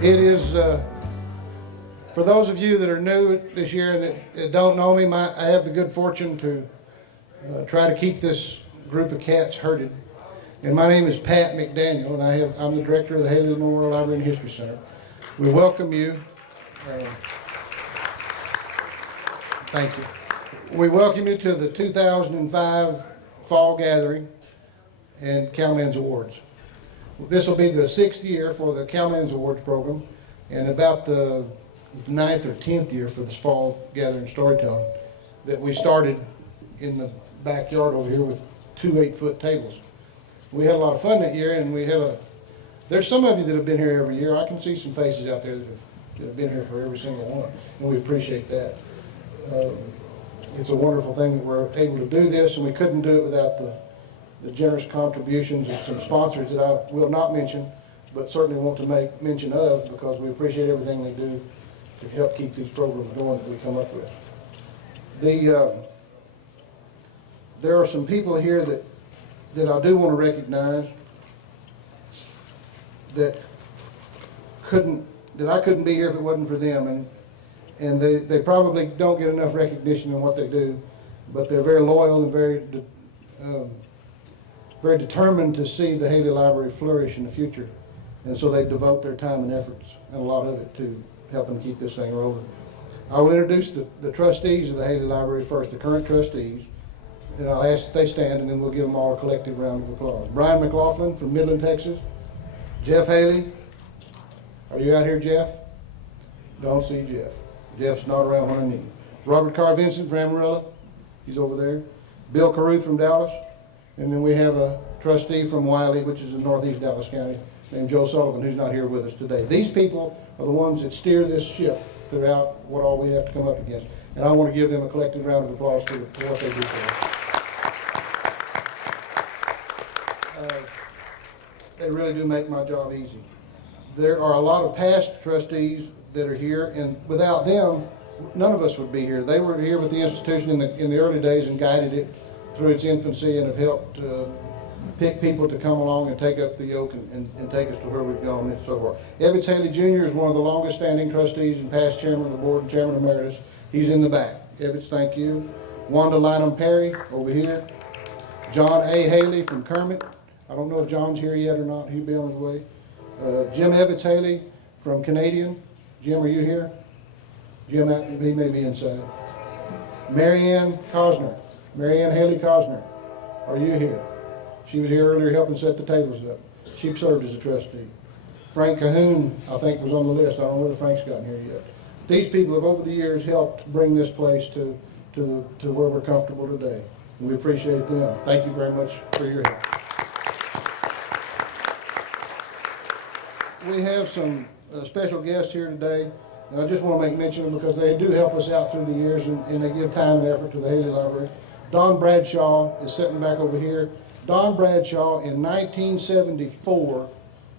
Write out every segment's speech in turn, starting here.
It is, for those of you that are new this year and that don't know me, I have the good fortune to try to keep this group of cats herded. And my name is Pat McDaniel, and I'm the director of the Haley Memorial Library and History Center. We welcome you. Thank you. We welcome you to the 2005 Fall Gathering and Cowman's Awards. This will be the 6th year for the Cowman's Awards program, and about the 9th or 10th year for this Fall Gathering Storytelling that we started in the backyard over here with 2 8-foot tables. We had a lot of fun that year, and there's some of you that have been here every year. I can see some faces out there that have been here for every single one, and we appreciate that. It's a wonderful thing that we're able to do this, and we couldn't do it without the generous contributions of some sponsors that I will not mention, but certainly want to make mention of, because we appreciate everything they do to help keep these programs going that we come up with. There are some people here that I do want to recognize that I couldn't be here if it wasn't for them, and they probably don't get enough recognition in what they do, but they're very loyal and very determined to see the Haley Library flourish in the future, and so they devote their time and efforts, and a lot of it, to helping keep this thing rolling. I will introduce the trustees of the Haley Library first, the current trustees, and I'll ask that they stand, and then we'll give them all a collective round of applause. Brian McLaughlin from Midland, Texas. Jeff Haley. Are you out here, Jeff? Don't see Jeff. Jeff's not around when I need him. Robert Carr Vincent from Amarillo. He's over there. Bill Caruth from Dallas. And then we have a trustee from Wiley, which is in northeast Dallas County, named Joe Sullivan, who's not here with us today. These people are the ones that steer this ship throughout what all we have to come up against. And I want to give them a collective round of applause for what they do for us. They really do make my job easy. There are a lot of past trustees that are here, and without them, none of us would be here. They were here with the institution in the early days and guided it through its infancy, and have helped pick people to come along and take up the yoke and take us to where we've gone and so forth. Evans Haley Jr. is one of the longest standing trustees and past chairman of the board and chairman emeritus. He's in the back. Evans, thank you. Wanda Lynham Perry over here. John A. Haley from Kermit. I don't know if John's here yet or not. He'll be on his way. Jim Evans Haley from Canadian. Jim, are you here? Jim, he may be inside. Marianne Cosner. Marianne Haley Cosner, are you here? She was here earlier helping set the tables up. She served as a trustee. Frank Cahoon, I think, was on the list. I don't know whether Frank's gotten here yet. These people have over the years helped bring this place to where we're comfortable today. And we appreciate them. Thank you very much for your help. We have some special guests here today, and I just want to make mention of them because they do help us out through the years, and they give time and effort to the Haley Library. Don Bradshaw is sitting back over here. Don Bradshaw in 1974,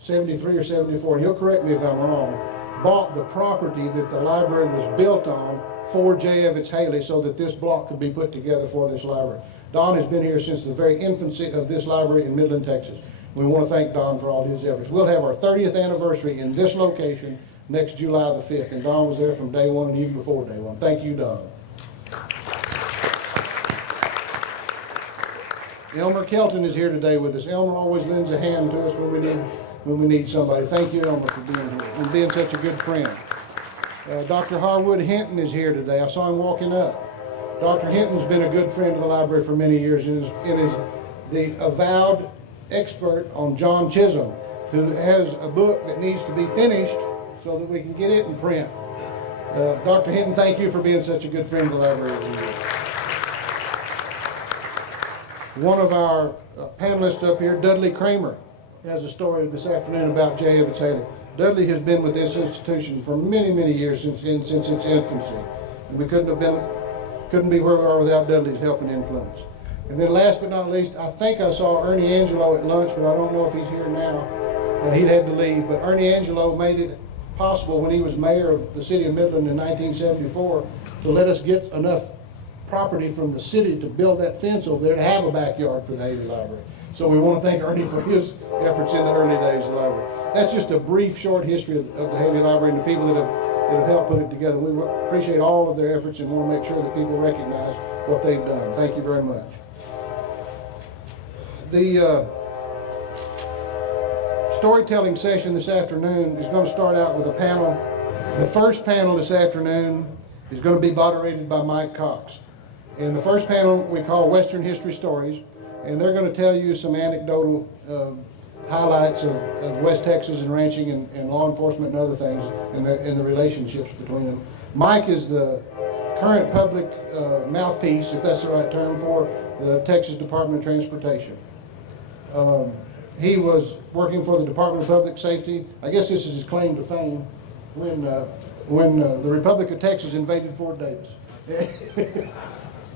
73 or 74, and he'll correct me if I'm wrong, bought the property that the library was built on for J. Evans Haley so that this block could be put together for this library. Don has been here since the very infancy of this library in Midland, Texas. We want to thank Don for all his efforts. We'll have our 30th anniversary in this location next July the 5th, and Don was there from day one and even before day one. Thank you, Don. Elmer Kelton is here today with us. Elmer always lends a hand to us when we need somebody. Thank you, Elmer, for being here and being such a good friend. Dr. Harwood Hinton is here today. I saw him walking up. Dr. Hinton's been a good friend of the library for many years and is the avowed expert on John Chisholm, who has a book that needs to be finished so that we can get it in print. Dr. Hinton, thank you for being such a good friend of the library. One of our panelists up here, Dudley Kramer, has a story this afternoon about J. Evans Haley. Dudley has been with this institution for many, many years since its infancy. And we couldn't be where we are without Dudley's help and influence. And then last but not least, I think I saw Ernie Angelo at lunch, but I don't know if he's here now. He'd had to leave, but Ernie Angelo made it possible when he was mayor of the city of Midland in 1974 to let us get enough property from the city to build that fence over there to have a backyard for the Haley Library. So we want to thank Ernie for his efforts in the early days of the library. That's just a brief, short history of the Haley Library and the people that have helped put it together. We appreciate all of their efforts and want to make sure that people recognize what they've done. Thank you very much. The storytelling session this afternoon is going to start out with a panel. The first panel this afternoon is going to be moderated by Mike Cox. And the first panel we call Western History Stories, and they're going to tell you some anecdotal highlights of West Texas and ranching and law enforcement and other things and the relationships between them. Mike is the current public mouthpiece, if that's the right term, for the Texas Department of Transportation. He was working for the Department of Public Safety. I guess this is his claim to fame when the Republic of Texas invaded Fort Davis.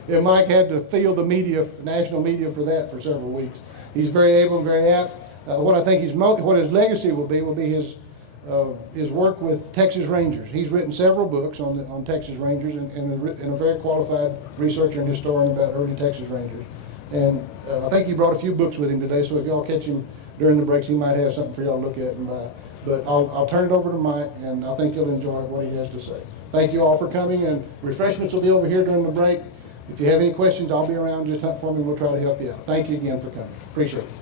And Mike had to field the media, national media, for that for several weeks. He's very able and very apt. What I think what his legacy will be his work with Texas Rangers. He's written several books on Texas Rangers and a very qualified researcher and historian about early Texas Rangers. And I think he brought a few books with him today, so if y'all catch him during the breaks, he might have something for y'all to look at and buy. But I'll turn it over to Mike, and I think you'll enjoy what he has to say. Thank you all for coming, and refreshments will be over here during the break. If you have any questions, I'll be around. Just hunt for me, and we'll try to help you out. Thank you again for coming. Appreciate it.